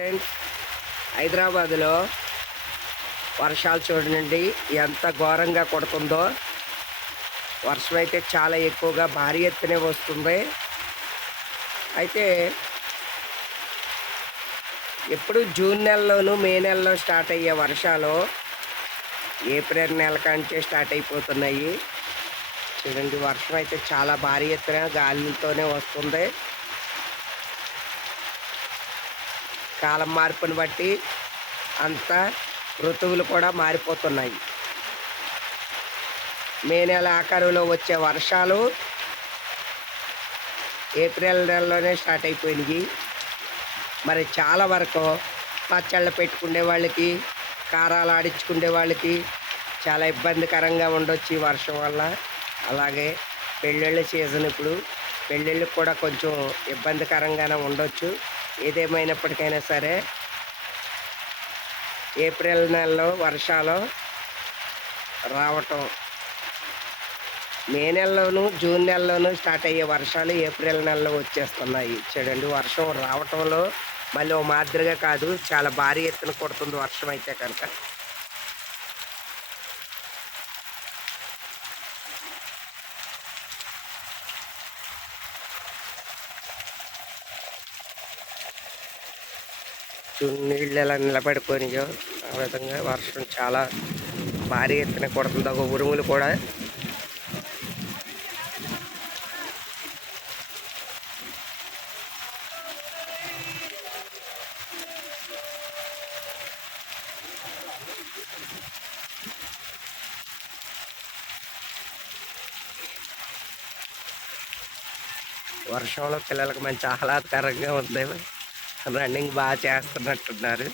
Friends, హైదరాబాదులో వర్షాలు చూడండి ఎంత ఘోరంగా కొడుతుందో. వర్షం అయితే చాలా ఎక్కువగా భారీ ఎత్తునే వస్తుంది. అయితే ఎప్పుడు జూన్ నెలలోను మే నెలలో స్టార్ట్ అయ్యే వర్షాలు ఏప్రిల్ నెల కంటే స్టార్ట్ అయిపోతున్నాయి. చూడండి, వర్షం అయితే చాలా భారీ ఎత్తున గాలితోనే వస్తుంది. కాలం మార్పుని బట్టి అంతా ఋతువులు కూడా మారిపోతున్నాయి. మే నెల ఆఖరులో వచ్చే వర్షాలు ఏప్రిల్ నెలలోనే స్టార్ట్ అయిపోయినాయి. మరి చాలా వరకు పచ్చళ్ళు పెట్టుకునే వాళ్ళకి, కారాలు ఆడించుకునే వాళ్ళకి చాలా ఇబ్బందికరంగా ఉండొచ్చు ఈ వర్షం వల్ల. అలాగే పెళ్ళిళ్ళ సీజన్, ఇప్పుడు పెళ్ళిళ్ళకి కూడా కొంచెం ఇబ్బందికరంగానే ఉండొచ్చు. ఏదేమైనప్పటికైనా సరే ఏప్రిల్ నెలలో వర్షాలు రావటం, మే నెలలోను జూన్ నెలలోనూ స్టార్ట్ అయ్యే వర్షాలు ఏప్రిల్ నెలలో వచ్చేస్తున్నాయి. చూడండి, వర్షం రావటంలో మళ్ళీ ఓ మాదిరిగా కాదు, చాలా భారీ ఎత్తున కొడుతుంది వర్షం అయితే కనుక. నీళ్ళు ఎలా నిలబడిపోయినాయో ఆ విధంగా వర్షం చాలా భారీ ఎత్తున కొడుతుంది. ఒక ఉరుములు కూడా వర్షంలో పిల్లలకు మంచి ఆహ్లాదకరంగా ఉంది. రన్నింగ్ బాగా చేస్తున్నట్టున్నారు.